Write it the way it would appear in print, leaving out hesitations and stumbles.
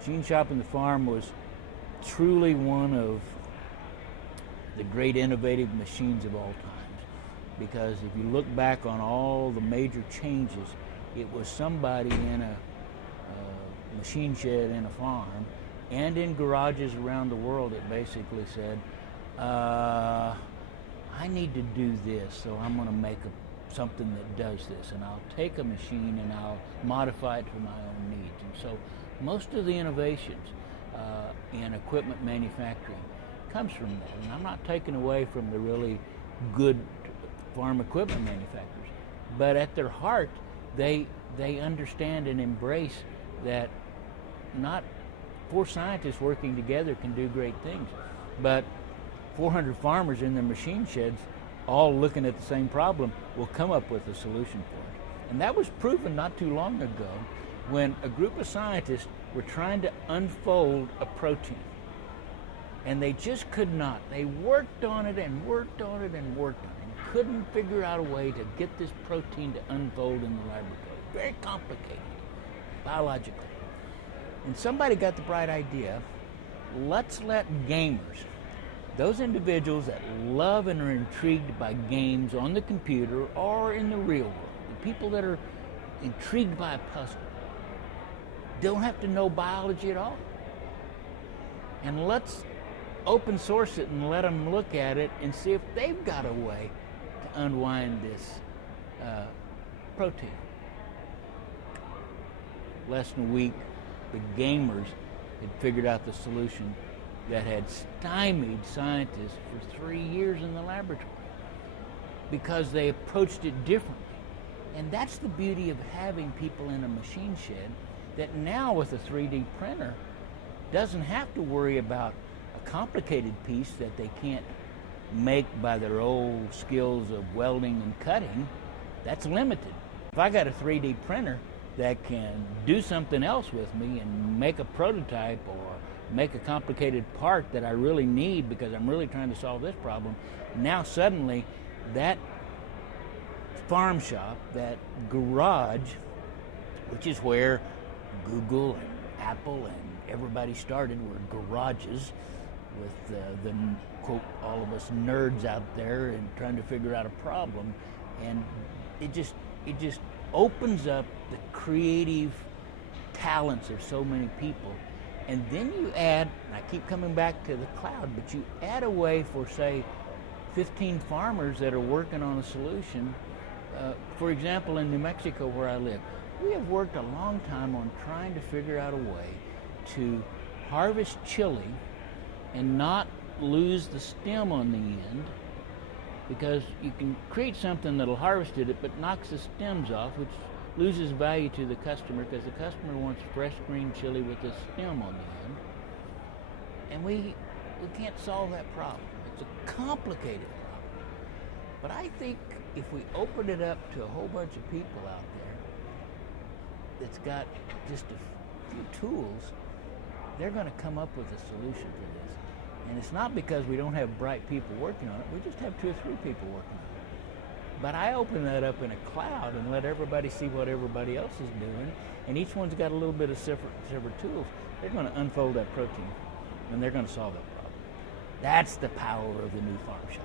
Machine Shop and the Farm was truly one of the great innovative machines of all times, because if you look back on all the major changes, it was somebody in a machine shed in a farm and in garages around the world that basically said, I need to do this, so I'm going to make something that does this, and I'll take a machine and I'll modify it to my own needs. And so most of the innovations in equipment manufacturing comes from that. And I'm not taking away from the really good farm equipment manufacturers, but at their heart, they understand and embrace that not 4 scientists working together can do great things, but 400 farmers in their machine sheds all looking at the same problem will come up with a solution for it. And that was proven not too long ago when a group of scientists were trying to unfold a protein. And they just could not. They worked on it and worked on it and worked on it and couldn't figure out a way to get this protein to unfold in the laboratory. Very complicated, biologically. And somebody got the bright idea, let's let gamers, those individuals that love and are intrigued by games on the computer or in the real world, the people that are intrigued by a puzzle, don't have to know biology at all. And let's open source it and let them look at it and see if they've got a way to unwind this protein. Less than a week, the gamers had figured out the solution that had stymied scientists for 3 years in the laboratory because they approached it differently. And that's the beauty of having people in a machine shed that now with a 3D printer doesn't have to worry about a complicated piece that they can't make by their old skills of welding and cutting. That's limited. If I got a 3D printer that can do something else with me and make a prototype or make a complicated part that I really need because I'm really trying to solve this problem, now suddenly that farm shop, that garage, which is where Google and Apple and everybody started, were garages with the quote, all of us nerds out there and trying to figure out a problem. And it just opens up the creative talents of so many people. And then you add, and I keep coming back to the cloud, but you add a way for, say, 15 farmers that are working on a solution. For example, in New Mexico where I live, we have worked a long time on trying to figure out a way to harvest chili and not lose the stem on the end, because you can create something that'll harvest it but knocks the stems off, which loses value to the customer because the customer wants fresh green chili with the stem on the end. And we can't solve that problem. It's a complicated problem. But I think if we open it up to a whole bunch of people out there that's got just a few tools, they're going to come up with a solution for this. And it's not because we don't have bright people working on it. We just have 2 or 3 people working on it. But I open that up in a cloud and let everybody see what everybody else is doing, and each one's got a little bit of separate tools. They're going to unfold that protein, and they're going to solve that problem. That's the power of the new farm shop.